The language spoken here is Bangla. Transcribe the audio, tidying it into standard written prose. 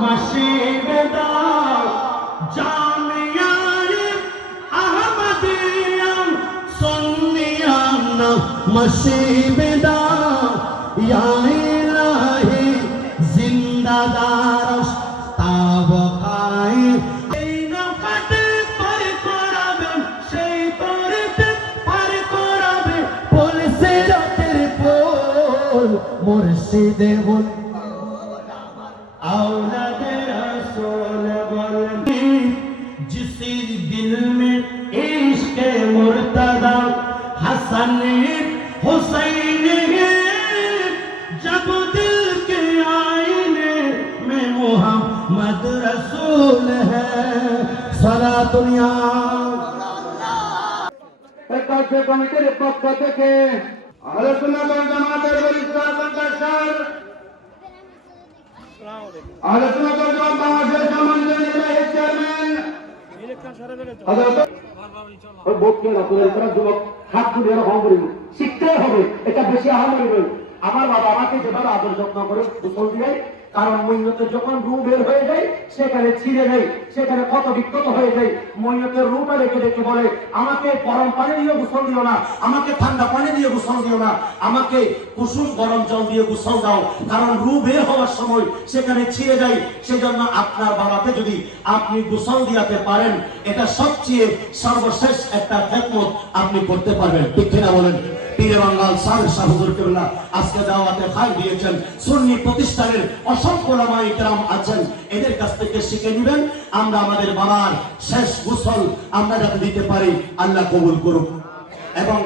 মসজিদে দাও জামিয়া আহমদিয়া সুন্নিয়া মসজিদে দাও ইয়া ইলাহি জিন্দাদার তাব খাই এই নৌকাতে পার করাবে সেই তরিতে পার করাবে পুলিশের রাতের পোল মুর্শিদে বল औलाद रसूल बोलती जिस दिल में इश्क मुर्तदा हसन हुसैन है जब दिल के आईने में मोहम्मद रसूल है सलातुनिया একাদশ কমিটির পক্ষ থেকে আলোচনা জামাতের বরিষ্ঠ আলোচনা করবেন বাংলাদেশ সমাজের নির্বাহী চেয়ারম্যান শিখতে হবে, এটা বেশি আহামরি নয়। আমার বাবা আমাকে যেভাবে আদর যত্ন করে গোসল দিয়ে, কারণ মৈয়তে যখন রু বের হয়ে যায় সেখানে ছিঁড়ে নেই, সেখানে ক্ষত বিক্ষত হয়ে যায়। মৈয়তের রুটা রেখে রেখে বলে আমাকে গরম পানি দিয়ে গোসল দিও না, আমাকে ঠান্ডা পানি দিয়ে গোসল দিও না, আমাকে কুসুম গরম জল দিয়ে গোসল দাও, কারণ রু বের হওয়ার সময় সেখানে ছিঁড়ে যায়। সেজন্য আপনার বাবাকে যদি আপনি গোসল দিয়াতে পারেন, এটা সবচেয়ে সর্বশেষ একটা খেদমত আপনি করতে পারবেন, ঠিক কিনা বলেন? পীরে বাঙ্গাল সাহেব শাহ হুজুর কেবলা আজকে দাওয়াতে খাই দিয়েছেন। সুন্নি প্রতিষ্ঠানের অসংখ্য উলামায়ে কেরাম আছেন, এদের কাছ থেকে শিখে নেবেন। আমরা আমাদের বাবার শেষ গোসল আমরা যাতে দিতে পারি, আল্লাহ কবুল করুক। এবং